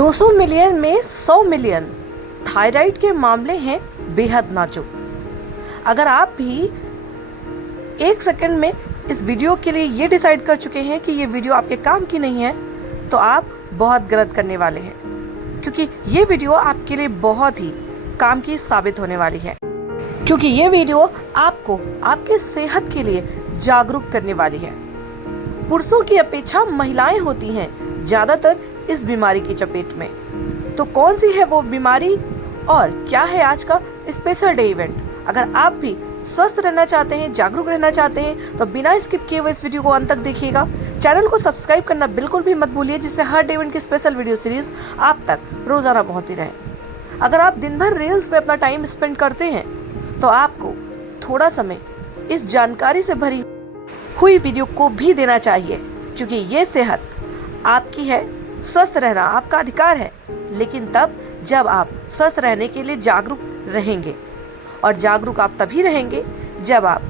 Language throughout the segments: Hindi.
200 मिलियन में 100 मिलियन थायराइड के मामले हैं बेहद नाजुक। अगर आप भी एक सेकंड में इस वीडियो के लिए ये डिसाइड कर चुके हैं कि ये वीडियो आपके काम की नहीं है, तो आप बहुत गलत करने वाले हैं, क्योंकि ये वीडियो आपके लिए बहुत ही काम की साबित होने वाली है। क्योंकि ये वीडियो आपको आपके सेहत के लिए जागरूक करने वाली है। पुरुषों की अपेक्षा महिलाएं होती हैं ज्यादातर इस बीमारी की चपेट में। तो कौन सी है वो बीमारी और क्या है आज का स्पेशल डे इवेंट? अगर आप भी स्वस्थ रहना चाहते हैं, जागरूक रहना चाहते हैं, तो बिना स्किप किए हुए इस वीडियो को अंत तक देखिएगा। चैनल को सब्सक्राइब करना बिल्कुल भी मत भूलिए, जिससे हर डे इवेंट की स्पेशल वीडियो सीरीज आप तक रोजाना पहुंचती रहे। अगर आप दिन भर रील्स में अपना टाइम स्पेंड करते हैं, तो आपको थोड़ा समय इस जानकारी से भरी हुई वीडियो को भी देना चाहिए, क्योंकि ये सेहत आपकी है, स्वस्थ रहना आपका अधिकार है, लेकिन तब जब आप स्वस्थ रहने के लिए जागरूक रहेंगे। और जागरूक आप तभी रहेंगे जब आप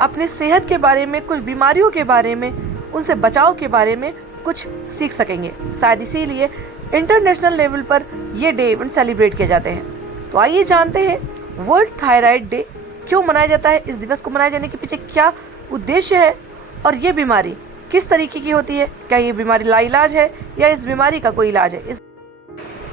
अपने सेहत के बारे में, कुछ बीमारियों के बारे में, उनसे बचाव के बारे में कुछ सीख सकेंगे। शायद इसीलिए इंटरनेशनल लेवल पर ये डे इवेंट सेलिब्रेट किए जाते हैं। तो आइए जानते हैं वर्ल्ड थायराइड डे क्यों मनाया जाता है, इस दिवस को मनाए जाने के पीछे क्या उद्देश्य है और ये बीमारी किस तरीके की होती है। क्या ये बीमारी लाइलाज है या इस बीमारी का कोई इलाज है? इस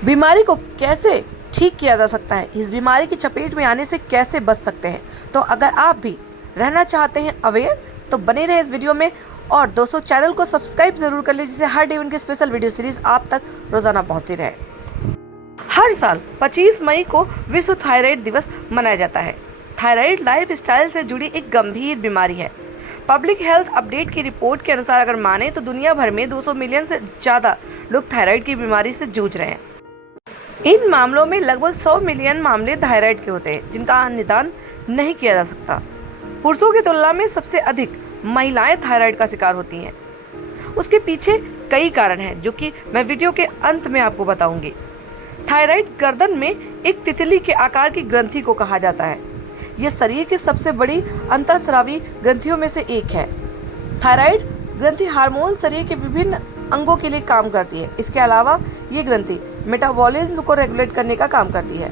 बीमारी को कैसे ठीक किया जा सकता है? इस बीमारी की चपेट में आने से कैसे बच सकते हैं? तो अगर आप भी रहना चाहते हैं अवेयर, तो बने रहे इस वीडियो में। और दोस्तों, चैनल को सब्सक्राइब जरूर कर लीजिए, जिससे हर डे इवेंट की स्पेशल वीडियो सीरीज आप तक रोजाना पहुंचती रहे। हर साल 25 मई को विश्व थायराइड दिवस मनाया जाता है। थायराइड लाइफ स्टाइल से जुड़ी एक गंभीर बीमारी है। पब्लिक हेल्थ अपडेट की रिपोर्ट के अनुसार अगर माने तो दुनिया भर में 200 मिलियन से ज्यादा लोग थायराइड की बीमारी से जूझ रहे हैं। इन मामलों में लगभग 100 मिलियन मामले थायराइड के होते हैं, जिनका निदान नहीं किया जा सकता। पुरुषों की तुलना में सबसे अधिक महिलाएं थायराइड का शिकार होती हैं। उसके पीछे कई कारण हैं, जो कि मैं वीडियो के अंत में आपको बताऊंगी। थायराइड गर्दन में एक तितली के आकार की ग्रंथि को कहा जाता है। यह शरीर की सबसे बड़ी अंतःस्रावी ग्रंथियों में से एक है। थायराइड ग्रंथि हार्मोन शरीर के विभिन्न अंगों के लिए काम करती है। इसके अलावा ये ग्रंथि मेटाबॉलिज्म को रेगुलेट करने का काम करती है।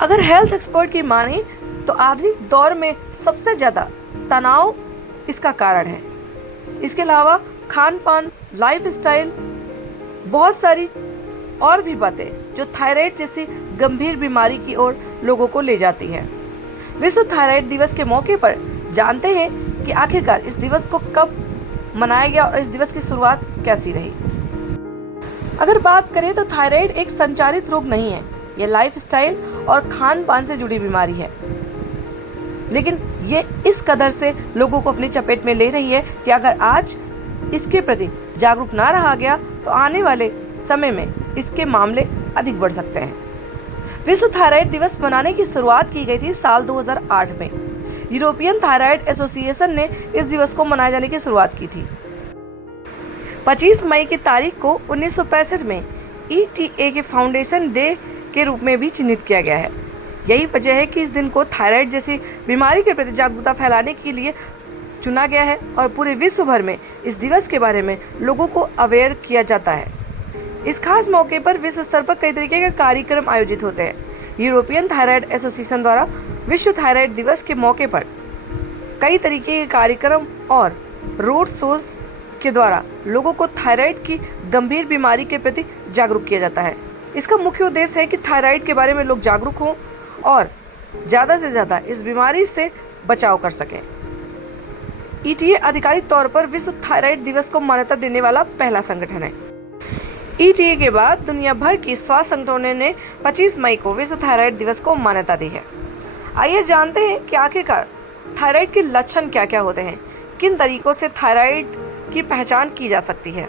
अगर हेल्थ एक्सपर्ट की माने तो आधुनिक दौर में सबसे ज्यादा तनाव इसका कारण है। इसके अलावा खान पान, लाइफ स्टाइल, बहुत सारी और भी बातें जो थायराइड जैसी गंभीर बीमारी की ओर लोगों को ले जाती है। विश्व थायराइड दिवस के मौके पर जानते हैं कि आखिरकार इस दिवस को कब मनाया गया और इस दिवस की शुरुआत कैसी रही। अगर बात करें तो थायराइड एक संचारित रोग नहीं है, यह लाइफस्टाइल और खान पान से जुड़ी बीमारी है। लेकिन ये इस कदर से लोगों को अपनी चपेट में ले रही है कि अगर आज इसके प्रति जागरूक ना रहा गया तो आने वाले समय में इसके मामले अधिक बढ़ सकते हैं। विश्व थायराइड दिवस मनाने की शुरुआत की गई थी साल 2008 में। यूरोपियन थायराइड एसोसिएशन ने इस दिवस को मनाए जाने की शुरुआत की थी। 25 मई की तारीख को 1965 में ETA के फाउंडेशन डे के रूप में भी चिन्हित किया गया है। यही वजह है कि इस दिन को थायराइड जैसी बीमारी के प्रति जागरूकता फैलाने के लिए चुना गया है और पूरे विश्व भर में इस दिवस के बारे में लोगों को अवेयर किया जाता है। इस खास मौके पर विश्व स्तर पर कई तरीके के कार्यक्रम आयोजित होते हैं। यूरोपियन थायराइड एसोसिएशन द्वारा विश्व थायराइड दिवस के मौके पर कई तरीके के कार्यक्रम और रोड शोज के द्वारा लोगों को थायराइड की गंभीर बीमारी के प्रति जागरूक किया जाता है। इसका मुख्य उद्देश्य है कि थायराइड के बारे में लोग जागरूक हों और ज्यादा से ज्यादा इस बीमारी से बचाव कर सकें। ETA आधिकारिक तौर पर विश्व थायराइड दिवस को मान्यता देने वाला पहला संगठन है। ETA के बाद दुनिया भर की स्वास्थ्य संगठनों ने 25 मई को विश्व थायराइड दिवस को मान्यता दी है। आइए जानते हैं कि आखिरकार थायराइड के लक्षण क्या क्या होते हैं, किन तरीकों से थायराइड की पहचान की जा सकती है।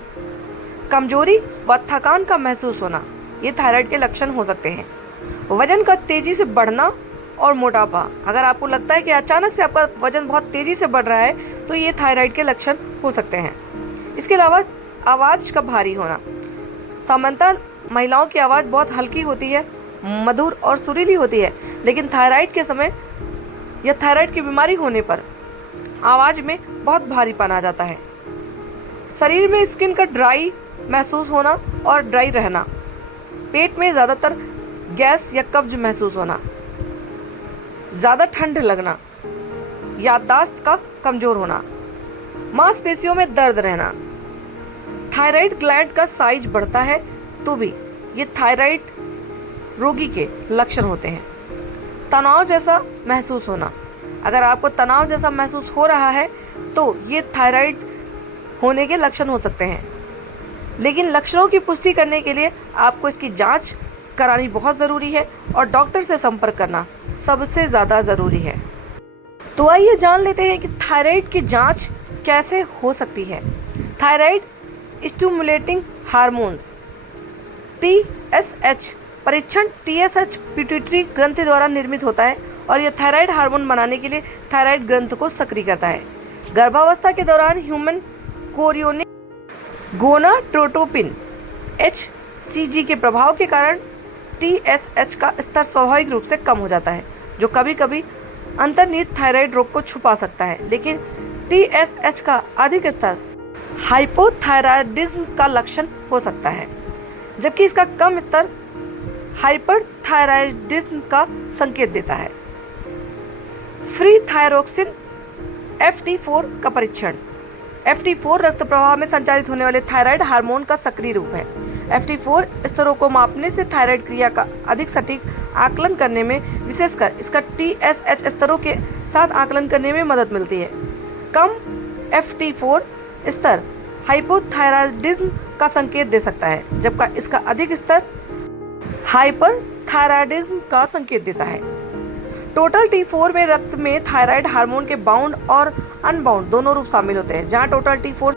कमजोरी व थकान का महसूस होना, ये थायराइड के लक्षण हो सकते हैं। वजन का तेजी से बढ़ना और मोटापा, अगर आपको लगता है कि अचानक से आपका वजन बहुत तेजी से बढ़ रहा है, तो ये थायराइड के लक्षण हो सकते हैं। इसके अलावा आवाज का भारी होना, सामान्यतः महिलाओं की आवाज बहुत हल्की होती है, मधुर और सुरीली होती है, लेकिन थायराइड के समय या थायराइड की बीमारी होने पर आवाज में बहुत भारीपन आ जाता है। शरीर में स्किन का ड्राई महसूस होना और ड्राई रहना, पेट में ज़्यादातर गैस या कब्ज महसूस होना, ज़्यादा ठंड लगना, याददाश्त का कमजोर होना, मांसपेशियों में दर्द रहना। थायराइड ग्लैंड का साइज बढ़ता है तो भी ये थायराइड रोगी के लक्षण होते हैं। तनाव जैसा महसूस होना, अगर आपको तनाव जैसा महसूस हो रहा है तो ये थायराइड होने के लक्षण हो सकते हैं। लेकिन लक्षणों की पुष्टि करने के लिए आपको इसकी जांच करानी बहुत ज़रूरी है और डॉक्टर से संपर्क करना सबसे ज़्यादा ज़रूरी है। तो आइए जान लेते हैं कि थायराइड की जांच कैसे हो सकती है। थायराइड स्टिमुलेटिंग हार्मोन्स TSH परीक्षण TSH पिट्यूटरी ग्रंथि द्वारा निर्मित होता है और यह थायराइड हार्मोन बनाने के लिए थायराइड ग्रंथ को सक्रिय करता है। गर्भावस्था के दौरान ह्यूमन कोरियोनिक गोनाडोट्रोपिन HCG के प्रभाव के कारण TSH का स्तर स्वाभाविक रूप से कम हो जाता है, जो कभी कभी अंतर्निहित थायराइड रोग को छुपा सकता है। लेकिन TSH का अधिक स्तर हाइपोथायरायडिज्म का लक्षण हो सकता है, जबकि इसका कम स्तर हाइपरथायरायडिज्म का संकेत देता है। फ्री थायरोक्सिन FT4 का परीक्षण। FT4 रक्त प्रवाह में संचारित होने वाले थायराइड हार्मोन का सक्रिय रूप है। FT4 स्तरों को मापने से थायराइड क्रिया का अधिक सटीक आकलन करने में, विशेषकर इसका TSH स्तरों के साथ आकलन करने में मदद मिलती है। कम FT4 स्तर हाइपोथायरायडिज्म का संकेत दे सकता है, जबकि इसका अधिक स्तर हाइपरथायरायडिज्म का संकेत देता है। टोटल T4 में रक्त में थायराइड हार्मोन के बाउंड और अनबाउंड दोनों रूप शामिल होते हैं। जहां टोटल T4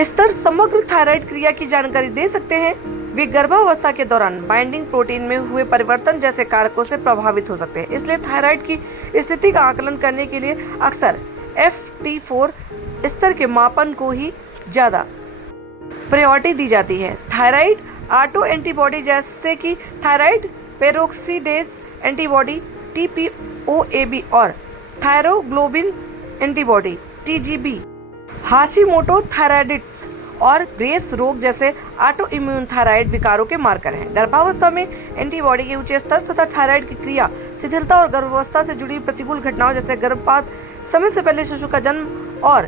स्तर समग्र थायराइड क्रिया की जानकारी दे सकते हैं, वे गर्भावस्था के दौरान बाइंडिंग प्रोटीन में हुए परिवर्तन जैसे कारकों से प्रभावित हो सकते हैं। इसलिए थायराइड की स्थिति का आकलन करने के लिए अक्सर FT4 स्तर के मापन को ही ज्यादा प्रायोरिटी दी जाती है। थायराइड ऑटो एंटीबॉडी जैसे कि थायराइड पेरोक्सीडेज एंटीबॉडी TPOAB और थायरोग्लोबिन एंटीबॉडी TGB, हाशिमोटो थायराइडिट्स और ग्रेव्स रोग जैसे ऑटो इम्यून थायराइड विकारों के मार्कर हैं। गर्भावस्था में एंटीबॉडी के ऊंचे स्तर तथा थायराइड की क्रिया, शिथिलता और गर्भावस्था से जुड़ी प्रतिकूल घटनाओं जैसे गर्भपात, समय से पहले शिशु का जन्म और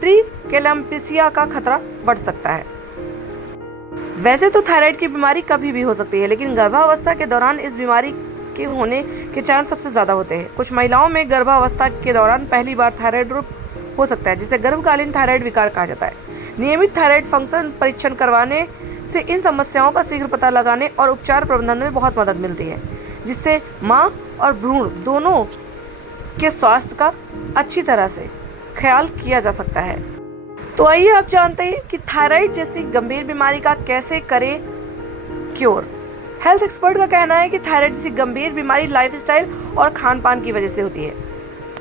प्रीक्लैम्पिसिया का खतरा बढ़ सकता है। वैसे तो थायराइड की बीमारी कभी भी हो सकती है, लेकिन गर्भावस्था के दौरान इस बीमारी के होने के चांस सबसे ज्यादा होते हैं। कुछ महिलाओं में गर्भावस्था के दौरान पहली बार थायराइड रोग हो सकता है, जिसे गर्भकालीन थायराइड विकार कहा जाता है। नियमित थायराइड फंक्शन परीक्षण करवाने से इन समस्याओं का शीघ्र पता लगाने और उपचार प्रबंधन में बहुत मदद मिलती है, जिससे मां और भ्रूण दोनों के स्वास्थ्य का अच्छी तरह से ख्याल किया जा सकता है। तो आइए आप जानते हैं कि थायराइड जैसी गंभीर बीमारी का कैसे करें क्योर। हेल्थ एक्सपर्ट का कहना है कि थायराइड जैसी गंभीर बीमारी लाइफस्टाइल और खान पान की वजह से होती है।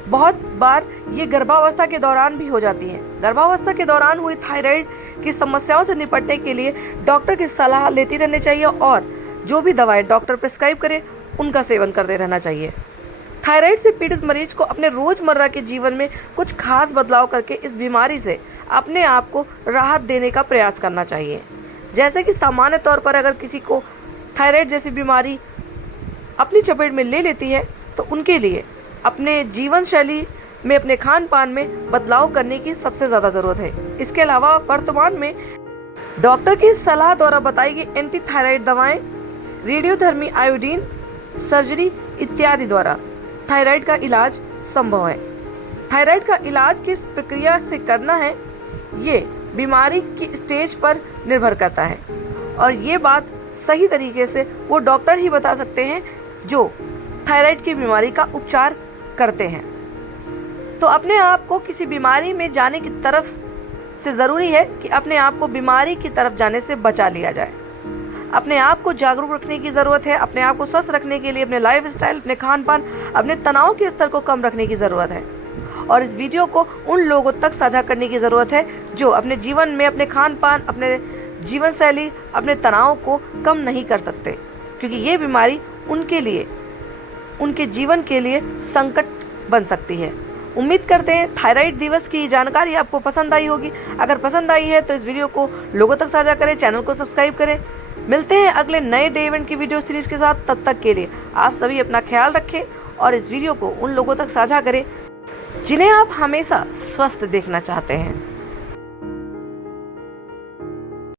बहुत बार ये गर्भावस्था के दौरान भी हो जाती है। गर्भावस्था के दौरान हुई थायराइड की समस्याओं से निपटने के लिए डॉक्टर की सलाह लेती रहनी चाहिए और जो भी दवाएं डॉक्टर प्रिस्क्राइब करे उनका सेवन करते रहना चाहिए। थायराइड से पीड़ित मरीज को अपने रोजमर्रा के जीवन में कुछ खास बदलाव करके इस बीमारी से अपने आप को राहत देने का प्रयास करना चाहिए। जैसे कि सामान्य तौर पर अगर किसी को थायराइड जैसी बीमारी अपनी चपेट में ले लेती है तो उनके लिए अपने जीवन शैली में, अपने खान पान में बदलाव करने की सबसे ज़्यादा ज़रूरत है। इसके अलावा वर्तमान में डॉक्टर की सलाह द्वारा बताई गई एंटी थायराइड दवाएं, रेडियोधर्मी आयोडीन, सर्जरी इत्यादि द्वारा थायराइड का इलाज संभव है। थायराइड का इलाज किस प्रक्रिया से करना है ये बीमारी की स्टेज पर निर्भर करता है और ये बात सही तरीके से वो डॉक्टर ही बता सकते हैं जो थायराइड की बीमारी का उपचार करते हैं। तो अपने आप को किसी बीमारी में जाने की तरफ से ज़रूरी है कि अपने आप को बीमारी की तरफ जाने से बचा लिया जाए। अपने आप को जागरूक रखने की ज़रूरत है। अपने आप को स्वस्थ रखने के लिए अपने लाइफस्टाइल, अपने खान पान, अपने तनाव के स्तर को कम रखने की ज़रूरत है और इस वीडियो को उन लोगों तक साझा करने की ज़रूरत है जो अपने जीवन में अपने खान पान, अपने जीवन शैली, अपने तनाव को कम नहीं कर सकते, क्योंकि ये बीमारी उनके लिए, उनके जीवन के लिए संकट बन सकती है। उम्मीद करते हैं थायराइड दिवस की जानकारी आपको पसंद आई होगी। अगर पसंद आई है तो इस वीडियो को लोगों तक साझा करें, चैनल को सब्सक्राइब करें। मिलते हैं अगले नए डे इवेंट की वीडियो सीरीज के साथ। तब तक के लिए आप सभी अपना ख्याल रखें और इस वीडियो को उन लोगों तक साझा करें जिन्हें आप हमेशा स्वस्थ देखना चाहते हैं।